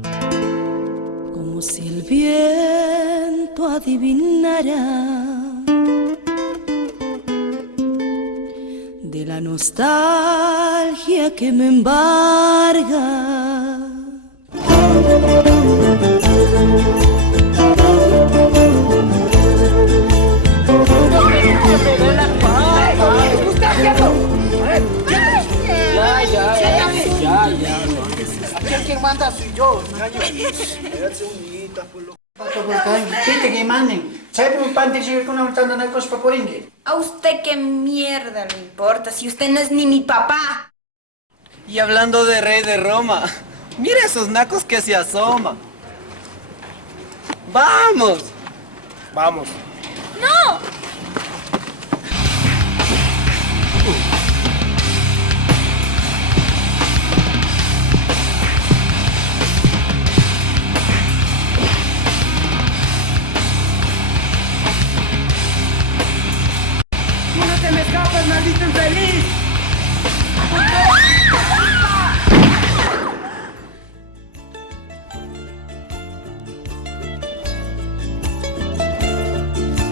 Como si el viento adivinara de la nostalgia que me embarga. Aquí el que manda soy yo, caño. Pite que manden. ¿Sabe un pan de sigue con una montando de cosas para poringue? ¿A usted qué mierda le importa si usted no es ni mi papá? Y hablando de rey de Roma, mira esos nacos que se asoman. ¡Vamos! Vamos. ¡No! ¡Tú no te me escapas, maldito infeliz!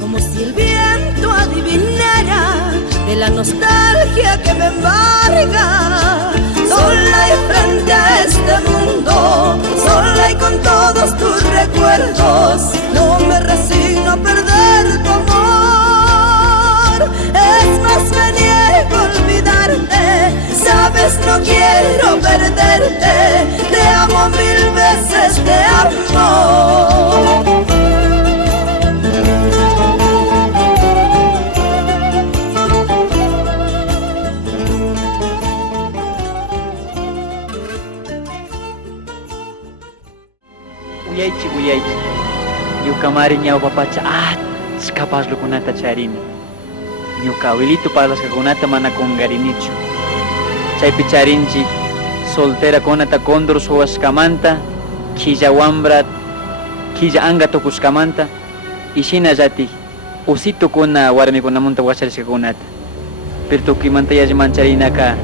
Como si el viento adivinara de la nostalgia que me embarga. Sola y frente a este mundo, sola y con todos tus recuerdos, no me resigno a perder tu amor. Es más, me niego a olvidarte, sabes, no quiero perderte. Te amo 1000 veces, te amo. Uyaychi, ñuka mari ñawpapacha achka paslukunata charini. Ñuka abuelito parlashkakunata mana kungarinichu. Chaypi charinchik solterakunata condor suwashkamanta, quilla wambra, quilla anga tukushkamanta, y shinallatik usitukuna warmikunamunta wacharishkakunata. Pero tukimanta yalliman charinaka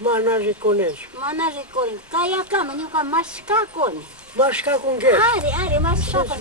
Mana recones. Mana recon. Kaya kama nyuka maskakon. Masca com quê? Are maskakon.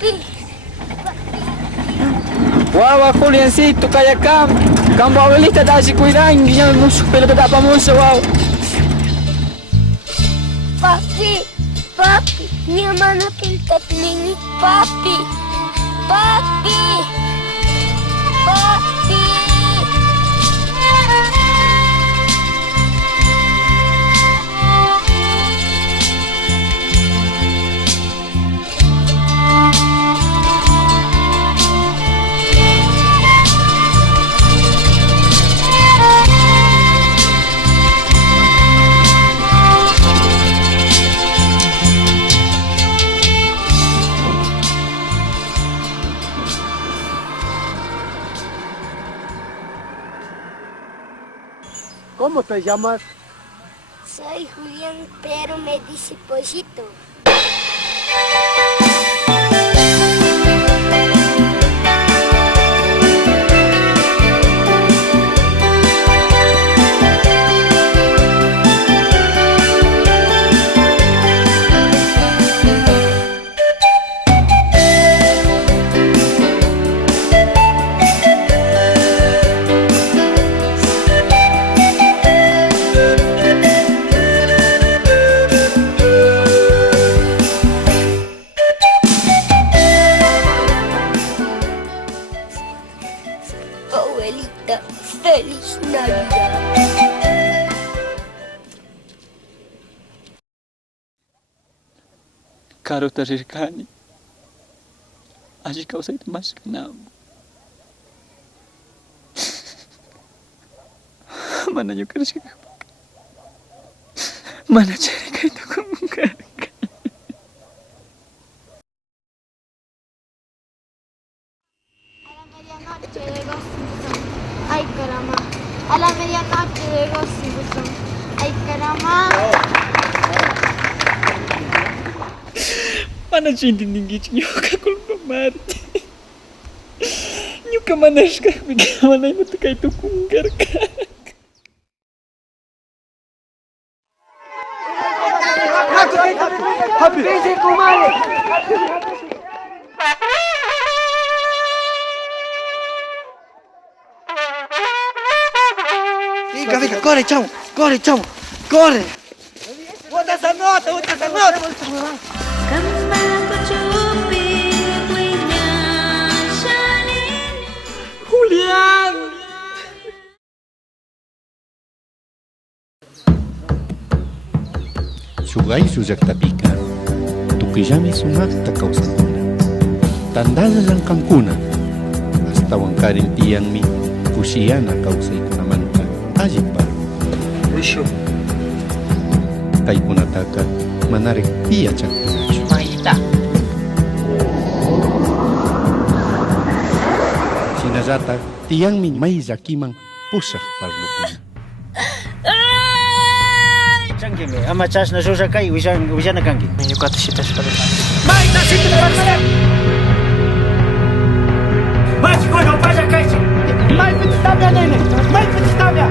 Papi. Wow, Juliancito, kaya kam. Kamu abuelita dasi cuidando, ya no supelo que tapa mucho, wow. Papi. Papi. Mi hermana pinta mini. Papi. Papi. Papi. ¿Cómo te llamas? Soy Julián, pero me dice Pollito. Abuelita, feliz Navidad. Karo tarirkani. Aji kau sa mas kenam. Mana nyo keras ka. Mana cari ka ito kumungkar. Ay, caramba. A la medianoche llegó Simpson. Ay, caramba. Mana cintindingi nyo ka kulpamar. Nyo ka manas ka. Bigyan manay mo ka ito kumungkar ka. Happy birthday, kumare! Venga, corre, chamo, corre! ¡Bota esa nota! Julián! Sugay suyaktapika, tukillami sumakta kawsankuna. Tandala lang kangkuna, hasta wangkarin tiyangmi, kusiyana kawsaykunamanka, ajipar. Wisyo. Kay kunataka, manarik tiya chakpinacho. Mahita. Sinazata, tiyangmi may zakimang pusak parlukuna. Changi me, ama chas na susa kai, wisan na kangi. Minyo ka tasita sa pala. Mahita situ na pagsalam. Mas ko no pasa kai. Mai pitistamya nene. Mai pitistamya.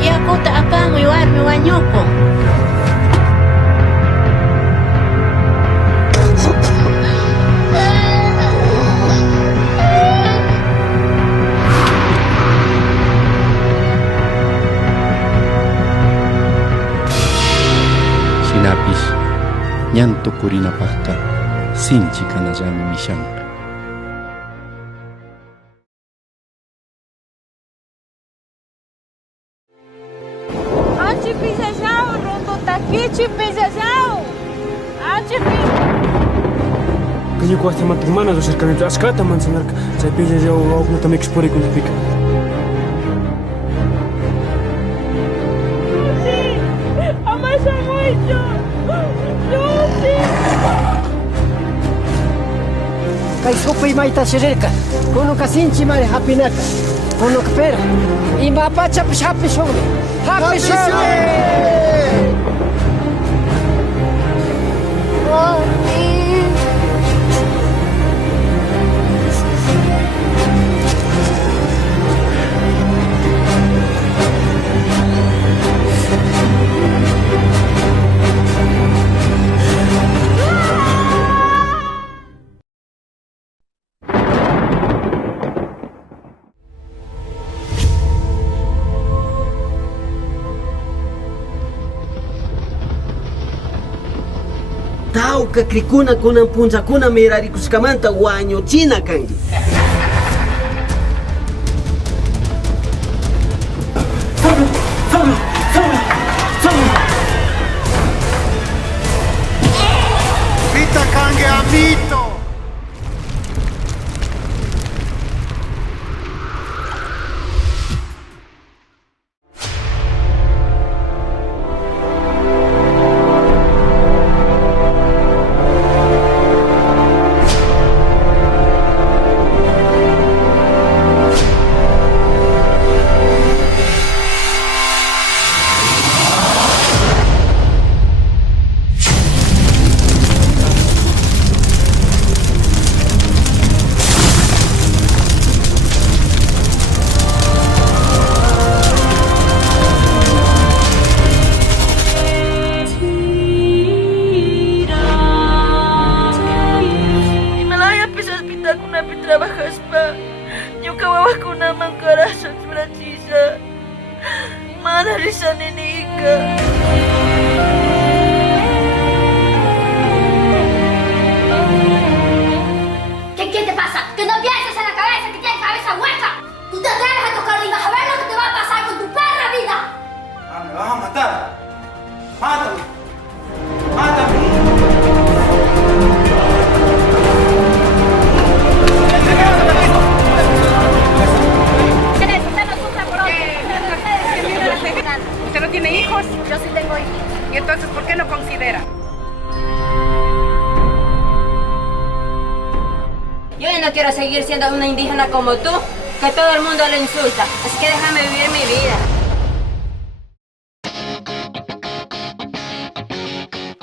Yakuta akang iwarmi wanyuko. Sinapis, nyanto kurinapaka, sinchi kanajami misyanka. Antes pisajau, rondo takichi pisajau. Antes Kanyo ko hasta matigmana do cercanito askata man sanarka. Sa pilla jau ok na tamik spori kun pika. Amasa muito. Lucy. Kay supay maita sirika. Kuno ka sinchi mare hapinaka. Kuno ka pera. Ima pacha happy show. Happy show. Jauka krikuna kunan punchakuna mirarikuskamanta wañuchina kanki. Vita kange amito. trabajas pa. Yung kawawa ko naman karasan sa Francisa. Manarisan ni Ika. ¿Qué te pasa? Que no pienses en la cabeza, que tienes cabeza hueca. Tú te atreves a tocar y vas a ver lo que te va a pasar con tu perra vida. Ah, me vas a matar. Mátame. Mátame. ¿Usted no tiene hijos? Yo sí tengo hijos. ¿Y entonces por qué lo considera? Yo ya no quiero seguir siendo una indígena como tú, que todo el mundo lo insulta. Así que déjame vivir mi vida.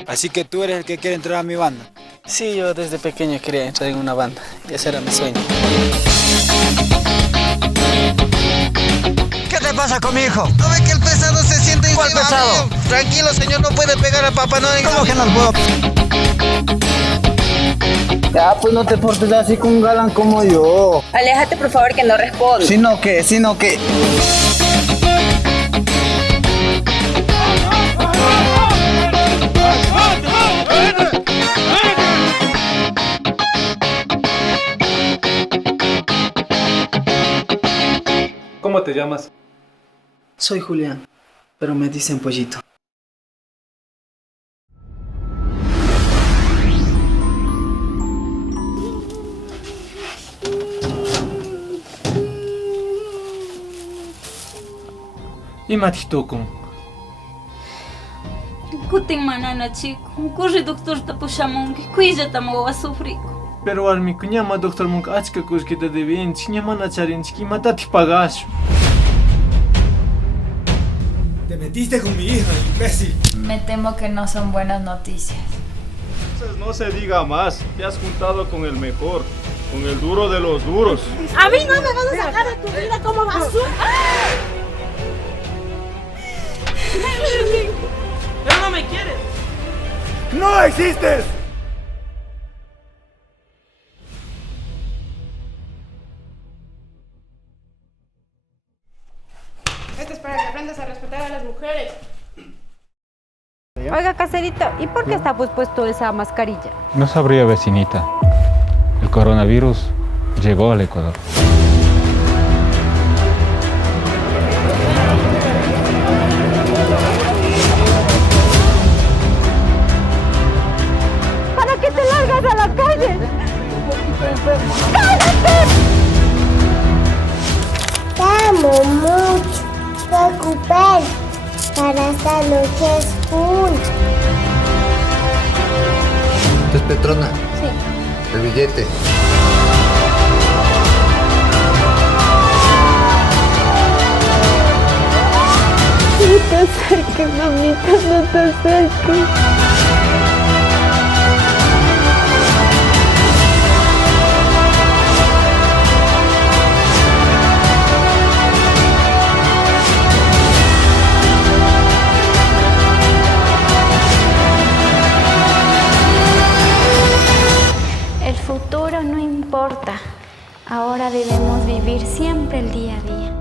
Así que tú eres el que quiere entrar a mi banda. Sí, yo desde pequeño quería entrar en una banda. Y ese era mi sueño. ¿Qué te pasa con mi hijo? ¿No ve que el pesado se siente igual? ¿Cuál pesado? Tranquilo, señor, no puede pegar a Papá Noel. ¿Cómo que no puedo? Ya, pues no te portes así con un galán como yo. Aléjate, por favor, que no respondo. Sino que. ¿Cómo te llamas? Soy Julián, pero me dicen Pollito. Imatitukum. Kutin manana chico, corre doctor tapuchamunki, cuida tamo a sufrir. Pero al mi cuñama doctor Munk achka kuskita de bien, chiñamana charinchki matati pagashu. Te metiste con mi hija, imbécil. Me temo que no son buenas noticias. Entonces no se diga más, te has juntado con el mejor, con el duro de los duros. A mí no me van a sacar de tu vida como basura. ¡Pero no me quieres! ¡No existes! Esto es para que aprendas a respetar a las mujeres. Oiga, caserito, ¿y por qué está puesto esa mascarilla? No sabría, vecinita. El coronavirus llegó al Ecuador. ¿Para qué te largas a la calle? Te amo mucho. Recupera para esta noche es full. ¿Tú es Petrona? Sí. El billete. No te acerques, mamita, no te acerques. El futuro no importa. Ahora debemos vivir siempre el día a día.